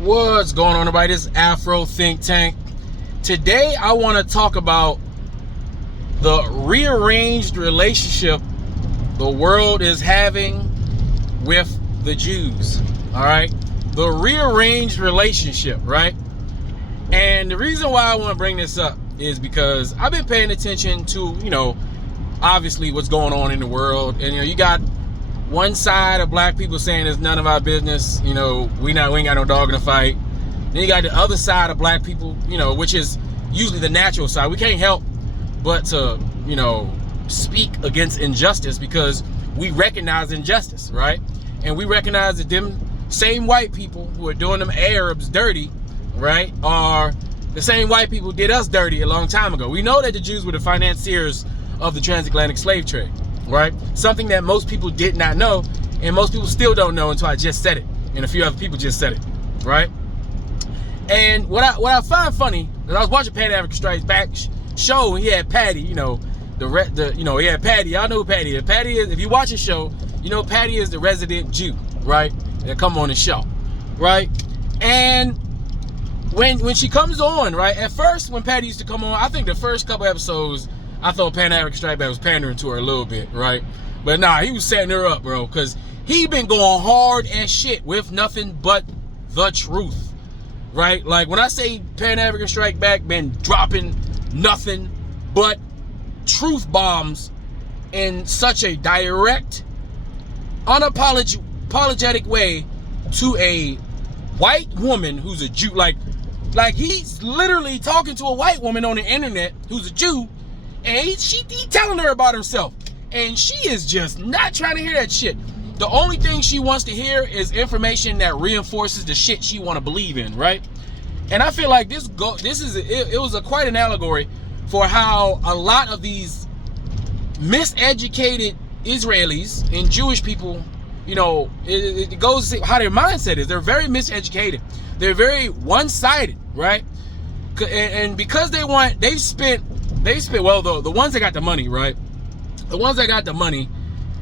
What's going on, everybody? This is Afro Think Tank. Today I want to talk about the rearranged relationship the world is having with the Jews. All right, the rearranged relationship, right? And the reason why I want to bring this up is because I've been paying attention to, obviously what's going on in the world, and you got one side of black people saying it's none of our business, we ain't got no dog in the fight. Then you got the other side of black people, which is usually the natural side. We can't help but to, speak against injustice because we recognize injustice, right? And we recognize that them same white people who are doing them Arabs dirty, right, are the same white people who did us dirty a long time ago. We know that the Jews were the financiers of the transatlantic slave trade, right? Something that most people did not know, and most people still don't know until I just said it, and a few other people just said it, right? And what I find funny is I was watching Pan African Strikes Back show, and he had Patty, he had Patty. Y'all know who Patty is. Patty is, if you watch the show, Patty is the resident Jew, right? That come on the show, right? And when she comes on, right? At first, when Patty used to come on, I think the first couple episodes, I thought Pan African Strike Back was pandering to her a little bit, right? But nah, he was setting her up, bro, because he been going hard as shit with nothing but the truth, right? Like, when I say Pan African Strike Back been dropping nothing but truth bombs in such a direct, unapologetic way to a white woman who's a Jew. Like he's literally talking to a white woman on the internet who's a Jew, and he telling her about herself, and she is just not trying to hear that shit. The only thing she wants to hear is information that reinforces the shit she want to believe in, right? And I feel like it was quite an allegory for how a lot of these miseducated Israelis and Jewish people, it goes to see how their mindset is. They're very miseducated. They're very one-sided, right? And because the ones that got the money, right? The ones that got the money,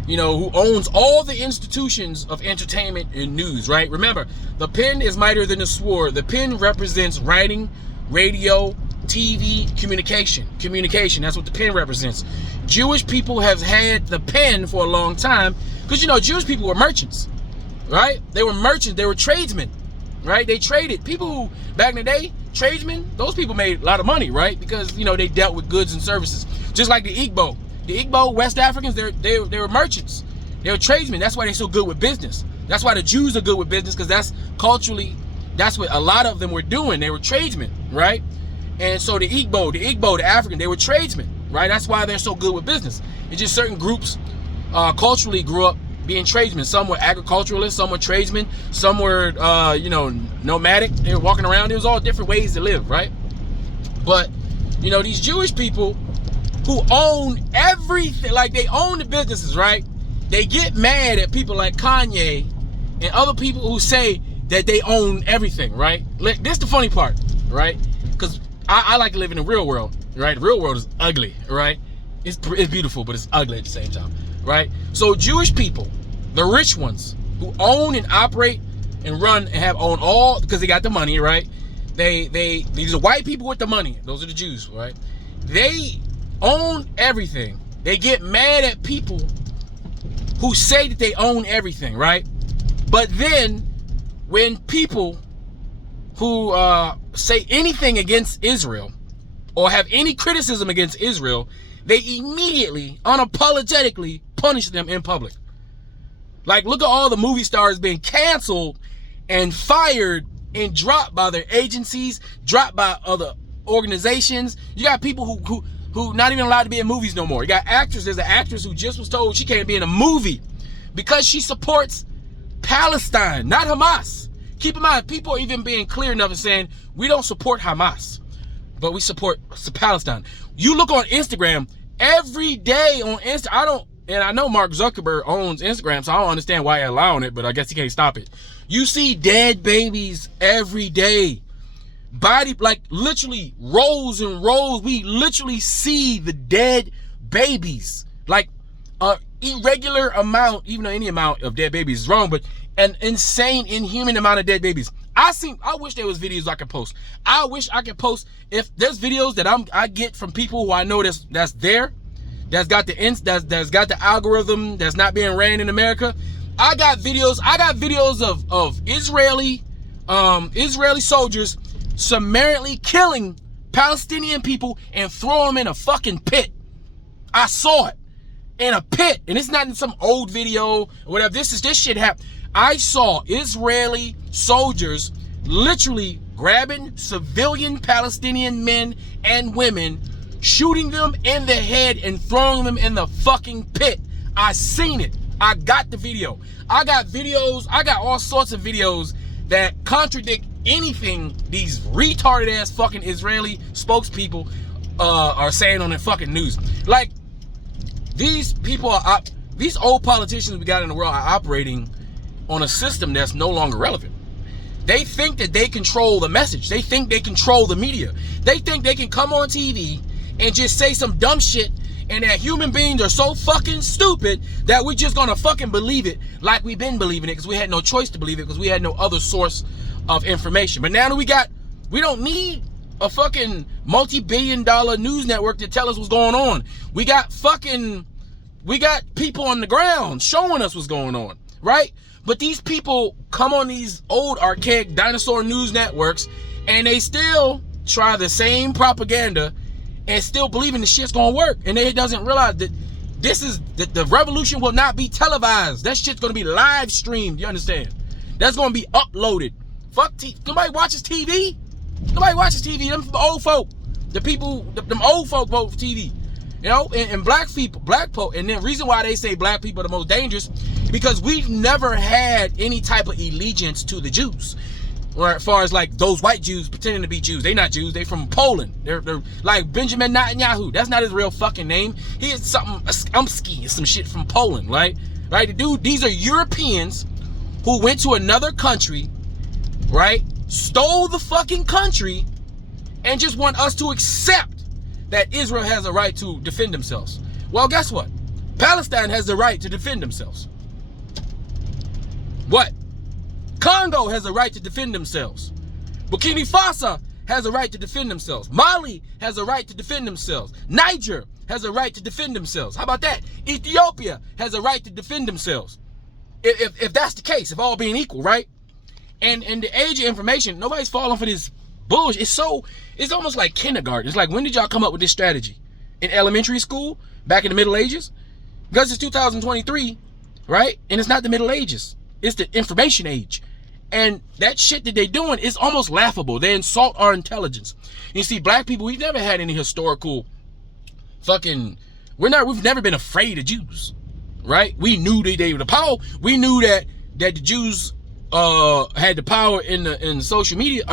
who owns all the institutions of entertainment and news, right? Remember, the pen is mightier than the sword. The pen represents writing, radio, TV, communication. That's what the pen represents. Jewish people have had the pen for a long time because, Jewish people were merchants, right? They were merchants. They were tradesmen, right? They traded. People who, back in the day, tradesmen, those people made a lot of money, right? Because, they dealt with goods and services. Just like the Igbo. The Igbo, West Africans, they were merchants. They were tradesmen. That's why they're so good with business. That's why the Jews are good with business, because that's culturally, that's what a lot of them were doing. They were tradesmen, right? And so the Igbo, the African, they were tradesmen, right? That's why they're so good with business. It's just certain groups culturally grew up being tradesmen. Some were agriculturalists, some were tradesmen, some were, nomadic. They were walking around. There was all different ways to live, right? But, these Jewish people who own everything, like they own the businesses, right? They get mad at people like Kanye and other people who say that they own everything, right? This is the funny part, right? Because I like to live in the real world, right? The real world is ugly, right? It's beautiful, but it's ugly at the same time, right? So Jewish people, the rich ones who own and operate and run and own all, because they got the money, right? These are white people with the money. Those are the Jews, right? They own everything. They get mad at people who say that they own everything, right? But then when people who say anything against Israel or have any criticism against Israel, they immediately, unapologetically punish them in public. Like, look at all the movie stars being canceled and fired and dropped by their agencies, dropped by other organizations. You got people who not even allowed to be in movies no more. You got actors. There's an actress who just was told she can't be in a movie because she supports Palestine, not Hamas. Keep in mind, people are even being clear enough and saying, we don't support Hamas, but we support Palestine. You look on Instagram, every day on Insta, I know Mark Zuckerberg owns Instagram, so I don't understand why he's allowing it, but I guess he can't stop it. You see dead babies every day. Body, like, literally rows and rows. We literally see the dead babies. Like, irregular amount, even though any amount of dead babies is wrong, but an insane, inhuman amount of dead babies. I wish there was videos I could post. I wish I could post, if there's videos that I get from people who I know that's got the algorithm that's not being ran in America. I got videos of Israeli soldiers summarily killing Palestinian people and throwing them in a fucking pit. I saw it in a pit, and it's not in some old video or whatever. This shit happened. I saw Israeli soldiers literally grabbing civilian Palestinian men and women, shooting them in the head and throwing them in the fucking pit. I seen it. I got the video. I got videos. I got all sorts of videos that contradict anything these retarded ass fucking Israeli spokespeople are saying on the fucking news. Like, these people these old politicians we got in the world are operating on a system that's no longer relevant. They think that they control the message. They think they control the media. They think they can come on TV and just say some dumb shit, and that human beings are so fucking stupid that we're just gonna fucking believe it like we've been believing it, because we had no choice to believe it, because we had no other source of information. But now that we don't need a fucking multi-billion-dollar news network to tell us what's going on. We got people on the ground showing us what's going on, right? But these people come on these old archaic dinosaur news networks and they still try the same propaganda and still believing the shit's gonna work. And they doesn't realize that the revolution will not be televised. That shit's gonna be live streamed, you understand? That's gonna be uploaded. Fuck TV. Nobody watches TV. Nobody watches TV. Them old folk. Them old folk vote for TV. You know, and black folk, and the reason why they say black people are the most dangerous, because we've never had any type of allegiance to the Jews. Or as far as like those white Jews pretending to be Jews. They not Jews, they from Poland. They're like Benjamin Netanyahu. That's not his real fucking name. He is something, Umsky, some shit from Poland, right? Right, the dude, these are Europeans who went to another country, right? Stole the fucking country and just want us to accept that Israel has a right to defend themselves. Well, guess what? Palestine has the right to defend themselves. What? Congo has a right to defend themselves. Burkina Faso has a right to defend themselves. Mali has a right to defend themselves. Niger has a right to defend themselves. How about that? Ethiopia has a right to defend themselves. If that's the case, if all being equal, right? And in the age of information, nobody's falling for this bullshit. It's almost like kindergarten. It's like, when did y'all come up with this strategy? In elementary school? Back in the Middle Ages? Because it's 2023, right? And it's not the Middle Ages. It's the information age. And that shit that they're doing is almost laughable. They insult our intelligence. You see, black people, we've never had any historical fucking... We've never been afraid of Jews, right? We knew they were the power. We knew that the Jews had the power in social media.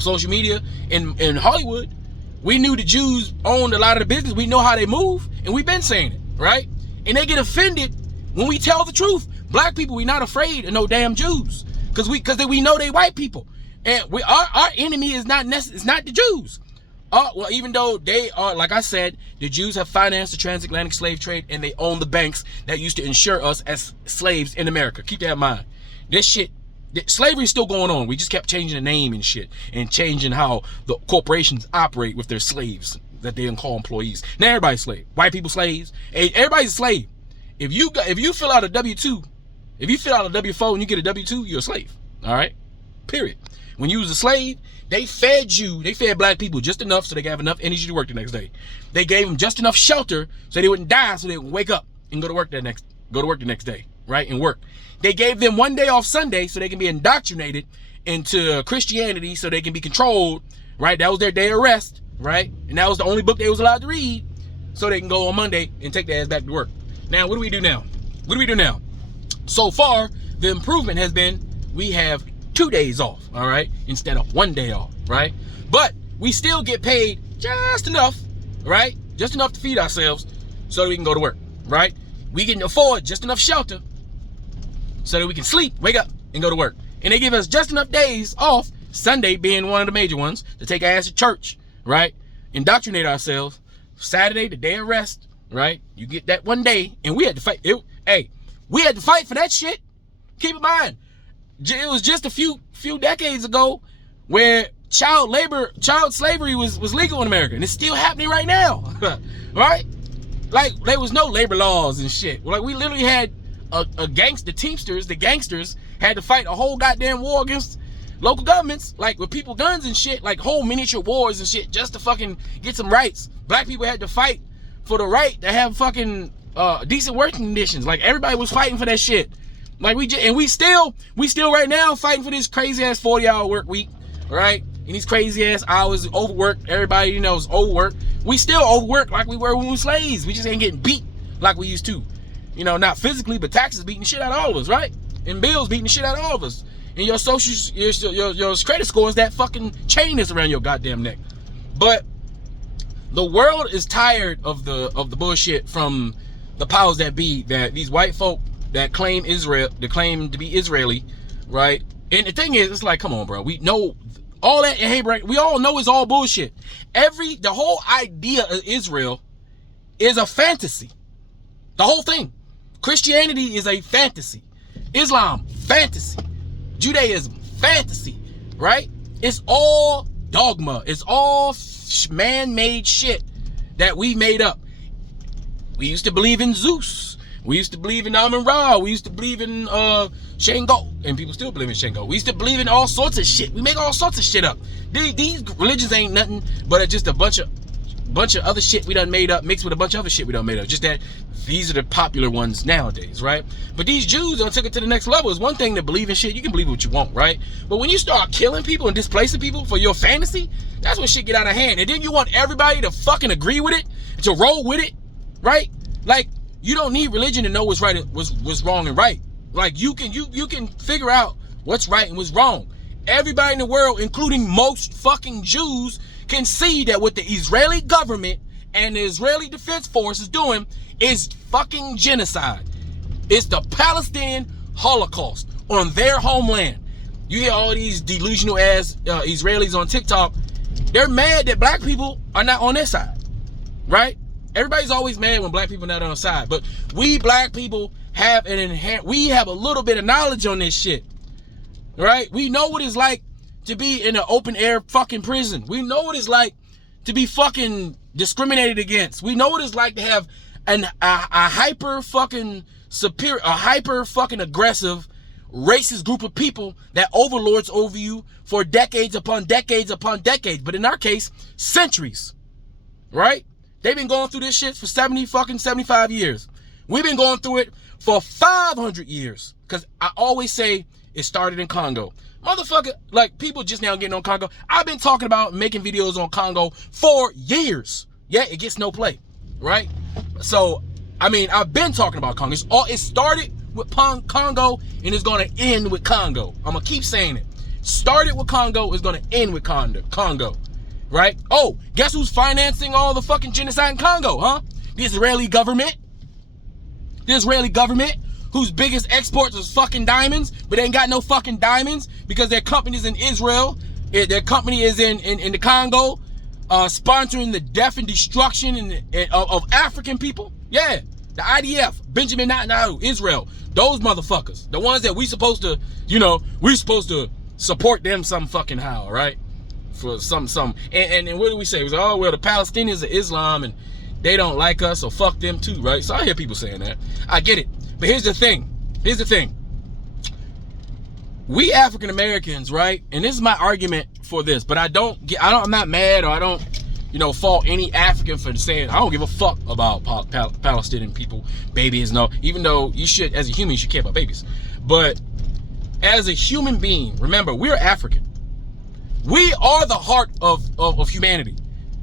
Social media in Hollywood. We knew the Jews owned a lot of the business. We know how they move, and we've been saying it, right? And they get offended when we tell the truth. Black people, we not afraid of no damn Jews, because we know they white people, and our enemy is not the Jews. Well, even though they are, like I said, the Jews have financed the transatlantic slave trade, and they own the banks that used to insure us as slaves in America. Keep that in mind. This shit. Slavery is still going on. We just kept changing the name and shit, and changing how the corporations operate with their slaves that they don't call employees. Now everybody's slave. White people slaves. Hey, everybody's a slave. If you fill out a W-2, if you fill out a W-4 and you get a W-2, you're a slave. All right? Period. When you was a slave, they fed black people just enough so they could have enough energy to work the next day. They gave them just enough shelter so they wouldn't die, so they would wake up and go to work the next day, right? And work. They gave them one day off Sunday so they can be indoctrinated into Christianity, so they can be controlled, right? That was their day of rest, right? And that was the only book they was allowed to read, so they can go on Monday and take their ass back to work. Now, what do we do now? So far, the improvement has been we have 2 days off, all right, instead of 1 day off, right? But we still get paid just enough, right? Just enough to feed ourselves so that we can go to work, right? We can afford just enough shelter so that we can sleep, wake up, and go to work. And they give us just enough days off, Sunday being one of the major ones, to take our ass to church, right? Indoctrinate ourselves. Saturday, the day of rest, right? You get that 1 day, and we had to fight. We had to fight for that shit. Keep in mind, it was just a few decades ago where child slavery was legal in America, and it's still happening right now. Right? Like, there was no labor laws and shit. Like, we literally had the gangsters had to fight a whole goddamn war against local governments, like with people guns and shit, like whole miniature wars and shit, just to fucking get some rights. Black people had to fight for the right to have fucking decent working conditions. Like, everybody was fighting for that shit. Like, we still right now fighting for this crazy ass 40-hour work week, right? And these crazy ass hours, overworked. Everybody, you know, is overworked. We still overwork like we were when we were slaves. We just ain't getting beat like we used to. You know, not physically, but taxes beating the shit out of all of us, right? And bills beating the shit out of all of us. And your social, your credit score is that fucking chain that's around your goddamn neck. But the world is tired of the bullshit from the powers that be, that these white folk that claim Israel, that claim to be Israeli, right? And the thing is, it's like, come on, bro. We know all that. Hey, bro, we all know it's all bullshit. The whole idea of Israel is a fantasy. The whole thing. Christianity is a fantasy. Islam, fantasy. Judaism, fantasy, right? It's all dogma. It's all man-made shit that we made up. We used to believe in Zeus. We used to believe in Amun-Ra. We used to believe in Shango. And people still believe in Shango. We used to believe in all sorts of shit. We make all sorts of shit up. These religions ain't nothing but just a bunch of other shit we done made up, mixed with a bunch of other shit we done made up. Just that these are the popular ones nowadays, right? But these Jews done took it to the next level. It's one thing to believe in shit. You can believe what you want, right? But when you start killing people and displacing people for your fantasy, that's when shit get out of hand. And then you want everybody to fucking agree with it, to roll with it, right? Like, you don't need religion to know what's right and what's wrong and right. Like, you can figure out what's right and what's wrong. Everybody in the world, including most fucking Jews, can see that what the Israeli government and the Israeli Defense Force is doing is fucking genocide. It's the Palestinian Holocaust on their homeland. You hear all these delusional ass Israelis on TikTok. They're mad that black people are not on their side, right? Everybody's always mad when black people are not on our side, but we black people have we have a little bit of knowledge on this shit, right? We know what it's like to be in an open air fucking prison. We know what it's like to be fucking discriminated against. We know what it's like to have a hyper fucking superior, a hyper fucking aggressive racist group of people that overlords over you for decades upon decades upon decades. But in our case, centuries, right? They've been going through this shit for 75 years. We've been going through it for 500 years. Because I always say it started in Congo. Motherfucker, like, people just now getting on Congo. I've been talking about making videos on Congo for years. Yeah, it gets no play, right? So, I mean, I've been talking about Congo. It started with Congo and it's going to end with Congo. I'm going to keep saying it. Started with Congo, is going to end with Congo, right? Oh, guess who's financing all the fucking genocide in Congo, huh? The Israeli government. The Israeli government, whose biggest exports is fucking diamonds, but they ain't got no fucking diamonds because their company's in Israel. Their company is in the Congo, sponsoring the death and destruction of African people. Yeah, the IDF, Benjamin Netanyahu, Israel, those motherfuckers, the ones that we supposed to, we supposed to support them some fucking how, right? For some, and what do we say? We say, oh, well, the Palestinians are Islam and they don't like us, so fuck them too, right? So I hear people saying that. I get it. But here's the thing. We African Americans, right? And this is my argument for this, but I'm not mad, or I don't, fault any African for saying, I don't give a fuck about Palestinian people, babies, no. Even though you should, as a human, you should care about babies. But as a human being, remember, we're African. We are the heart of humanity.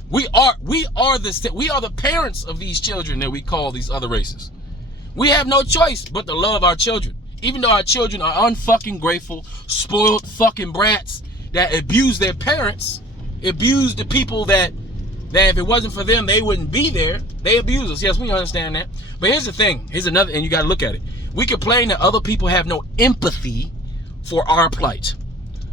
We are the parents of these children that we call these other races. We have no choice but to love our children. Even though our children are unfucking grateful, spoiled fucking brats that abuse their parents, abuse the people that if it wasn't for them, they wouldn't be there. They abuse us. Yes, we understand that. But here's the thing. Here's another, and you got to look at it. We complain that other people have no empathy for our plight.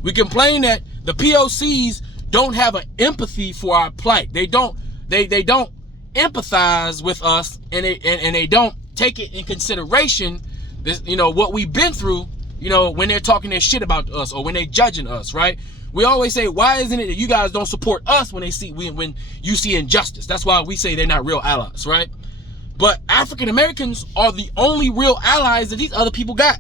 We complain that the POCs don't have an empathy for our plight. They don't empathize with us, and they don't take it in consideration, this, what we've been through you know, when they're talking their shit about us or when they're judging us, right? We always say, why isn't it that you guys don't support us when you see injustice? That's why we say they're not real allies, right? But African Americans are the only real allies that these other people got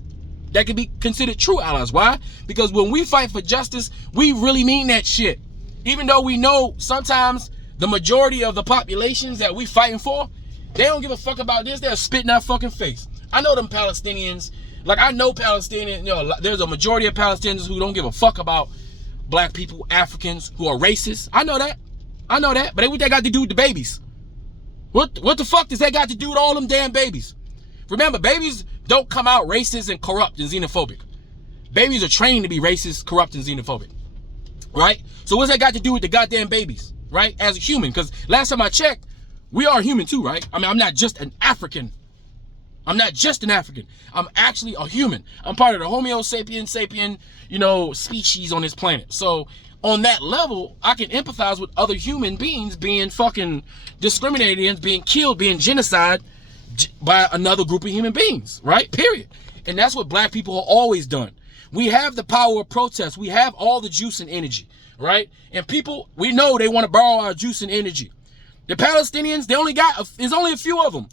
that can be considered true allies. Why? Because when we fight for justice, we really mean that shit. Even though we know sometimes the majority of the populations that we fighting for, they don't give a fuck about this. They're spitting our fucking face. I know them Palestinians. Like, I know Palestinians, you know, there's a majority of Palestinians who don't give a fuck about black people, Africans, who are racist. I know that. I know that. But what they got to do with the babies? What the fuck does that got to do with all them damn babies? Remember, babies don't come out racist and corrupt and xenophobic. Babies are trained to be racist, corrupt, and xenophobic. Right? So what's that got to do with the goddamn babies? Right? As a human. Because last time I checked, we are human too, right? I mean, I'm not just an African. I'm not just an African. I'm actually a human. I'm part of the Homo sapien, you know, species on this planet. So on that level, I can empathize with other human beings being fucking discriminated against, being killed, being genocide by another group of human beings, right? Period. And that's what black people have always done. We have the power of protest. We have all the juice and energy, right? And people, we know they want to borrow our juice and energy. The Palestinians, there's only a few of them.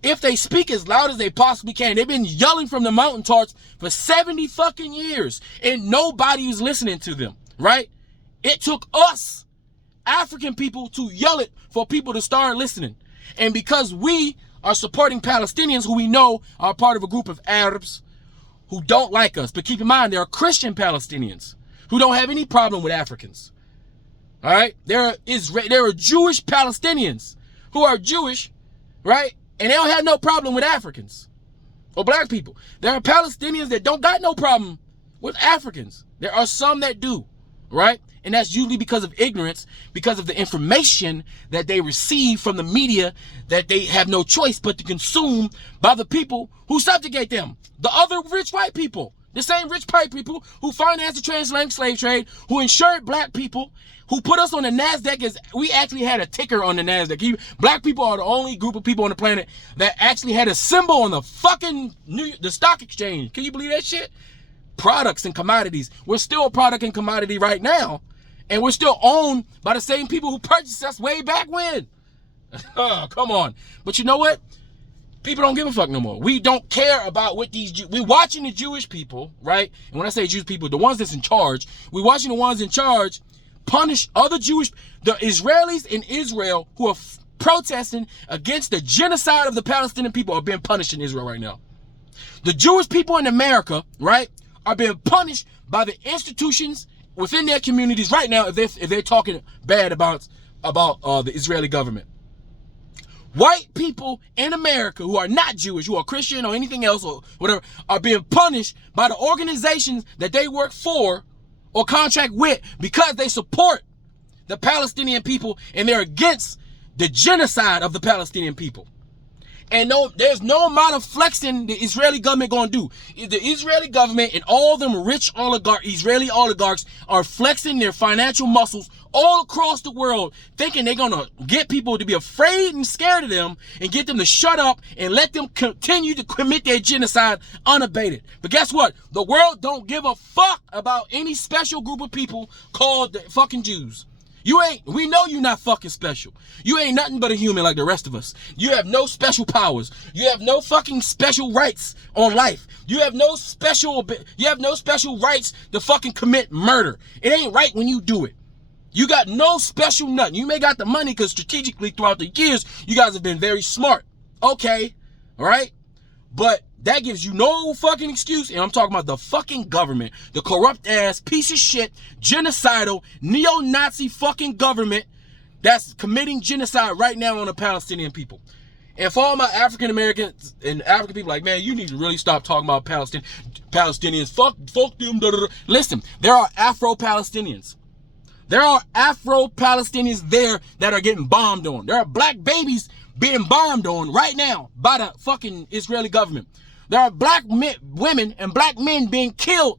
If they speak as loud as they possibly can, they've been yelling from the mountaintops for 70 fucking years, and nobody is listening to them, right? It took us, African people, to yell it for people to start listening. And because we are supporting Palestinians who we know are part of a group of Arabs who don't like us, but keep in mind, there are Christian Palestinians who don't have any problem with Africans. All right? There are Jewish Palestinians who are Jewish, right? And they don't have no problem with Africans or black people. There are Palestinians that don't got no problem with Africans. There are some that do, right? And that's usually because of ignorance, because of the information that they receive from the media that they have no choice but to consume by the people who subjugate them. The other rich white people, the same rich white people who financed the transatlantic slave trade, who insured black people, who put us on the NASDAQ. As we actually had a ticker on the NASDAQ. Black people are the only group of people on the planet that actually had a symbol on the fucking the stock exchange. Can you believe that shit? Products and commodities. We're still a product and commodity right now. And we're still owned by the same people who purchased us way back when. Oh, come on. But you know what? People don't give a fuck no more. We don't care about what we're watching the Jewish people, right? And when I say Jewish people, the ones that's in charge, we're watching the ones in charge punish other the Israelis in Israel who are protesting against the genocide of the Palestinian people are being punished in Israel right now. The Jewish people in America, right, are being punished by the institutions within their communities right now if they're talking bad about the Israeli government. White people in America who are not Jewish, who are Christian or anything else or whatever, are being punished by the organizations that they work for or contract with because they support the Palestinian people and they're against the genocide of the Palestinian people. And no, there's no amount of flexing the Israeli government gonna do. The Israeli government and all them rich Israeli oligarchs are flexing their financial muscles all across the world, thinking they're gonna get people to be afraid and scared of them and get them to shut up and let them continue to commit their genocide unabated. But guess what? The world don't give a fuck about any special group of people called the fucking Jews. We know you're not fucking special. You ain't nothing but a human like the rest of us. You have no special powers. You have no fucking special rights on life. You have no special rights to fucking commit murder. It ain't right when you do it. You got no special nothing. You may got the money because strategically throughout the years, you guys have been very smart. Okay, all right? But that gives you no fucking excuse. And I'm talking about the fucking government, the corrupt ass piece of shit, genocidal, neo-Nazi fucking government that's committing genocide right now on the Palestinian people. And for all my African Americans and African people, like, man, you need to really stop talking about Palestinians. Fuck them. Da, da, da. Listen, there are Afro-Palestinians. There are Afro-Palestinians there that are getting bombed on. There are black babies being bombed on right now by the fucking Israeli government. There are black women and black men being killed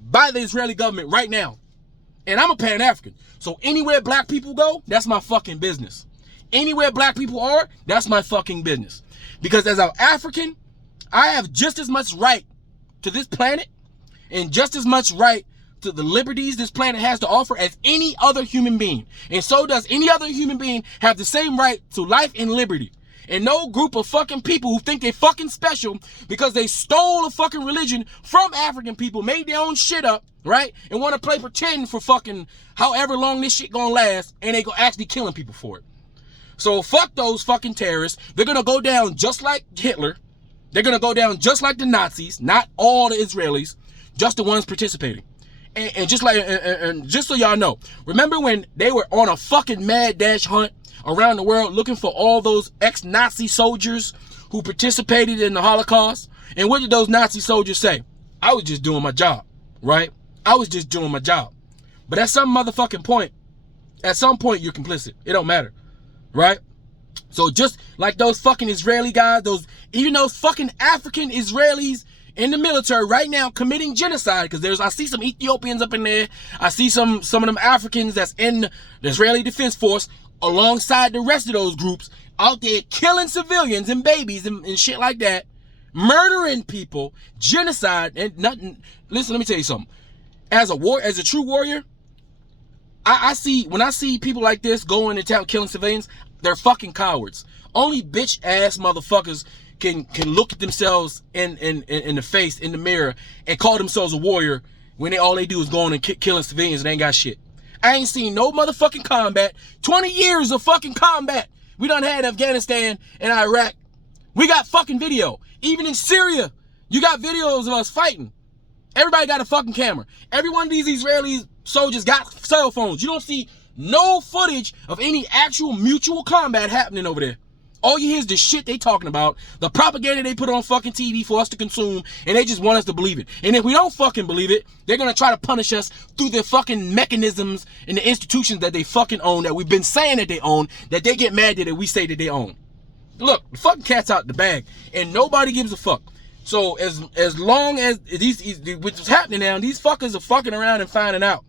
by the Israeli government right now. And I'm a Pan-African. So anywhere black people go, that's my fucking business. Anywhere black people are, that's my fucking business. Because as an African, I have just as much right to this planet and just as much right to the liberties this planet has to offer as any other human being. And so does any other human being have the same right to life and liberty. And no group of fucking people who think they fucking special because they stole a fucking religion from African people, made their own shit up, right? And want to play pretend for fucking however long this shit gonna last, and they go actually killing people for it. So fuck those fucking terrorists. They're gonna go down just like Hitler. They're gonna go down just like the Nazis, not all the Israelis, just the ones participating. And just like, and just so y'all know, remember when they were on a fucking mad dash hunt around the world looking for all those ex-Nazi soldiers who participated in the Holocaust? And what did those Nazi soldiers say? I was just doing my job, right? I was just doing my job. But at some motherfucking point, you're complicit. It don't matter, right? So just like those fucking Israeli guys, even those fucking African Israelis in the military right now committing genocide, because I see some Ethiopians up in there. I see some of them Africans that's in the Israeli Defense Force alongside the rest of those groups out there killing civilians and babies and shit like that, murdering people, genocide, and nothing. Listen, let me tell you something. As a true warrior, when I see people like this going to town killing civilians, they're fucking cowards. Only bitch ass motherfuckers can look at themselves in the face, in the mirror, and call themselves a warrior when all they do is going and killing civilians and they ain't got shit. I ain't seen no motherfucking combat. 20 years of fucking combat we done had in Afghanistan and Iraq. We got fucking video. Even in Syria, you got videos of us fighting. Everybody got a fucking camera. Every one of these Israeli soldiers got cell phones. You don't see no footage of any actual mutual combat happening over there. All you hear is the shit they talking about, the propaganda they put on fucking TV for us to consume, and they just want us to believe it. And if we don't fucking believe it, they're gonna try to punish us through the fucking mechanisms and the institutions that they fucking own, that we've been saying that they own, that they get mad that we say that they own. Look, the fucking cat's out the bag, and nobody gives a fuck. So as long as which is happening now, these fuckers are fucking around and finding out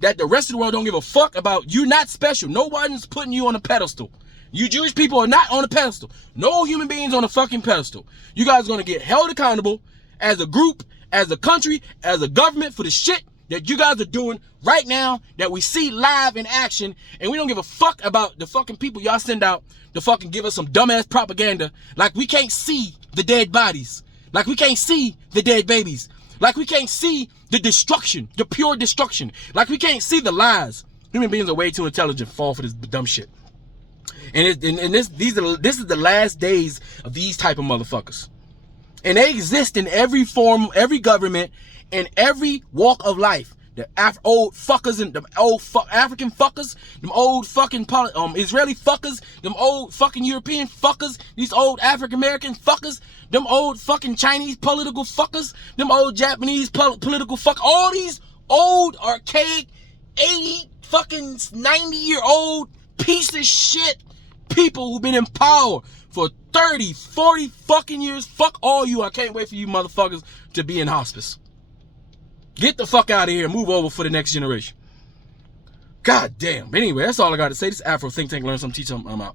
that the rest of the world don't give a fuck about you. Not special. No one's putting you on a pedestal. You Jewish people are not on a pedestal. No human beings on a fucking pedestal. You guys are going to get held accountable as a group, as a country, as a government for the shit that you guys are doing right now that we see live in action. And we don't give a fuck about the fucking people y'all send out to fucking give us some dumbass propaganda. Like we can't see the dead bodies. Like we can't see the dead babies. Like we can't see the destruction, the pure destruction. Like we can't see the lies. Human beings are way too intelligent to fall for this dumb shit. And this is the last days of these type of motherfuckers. And they exist in every form, every government, in every walk of life. The old fuckers and them old African fuckers, them old fucking Israeli fuckers, them old fucking European fuckers, these old African American fuckers, them old fucking Chinese political fuckers, them old Japanese political fuck, all these old archaic 80 fucking 90-year-old piece of shit people who've been in power for 30, 40 fucking years. Fuck all you. I can't wait for you motherfuckers to be in hospice. Get the fuck out of here and move over for the next generation. God damn. Anyway, that's all I got to say. This is Afro Think Tank. Learn something, teach something. I'm out.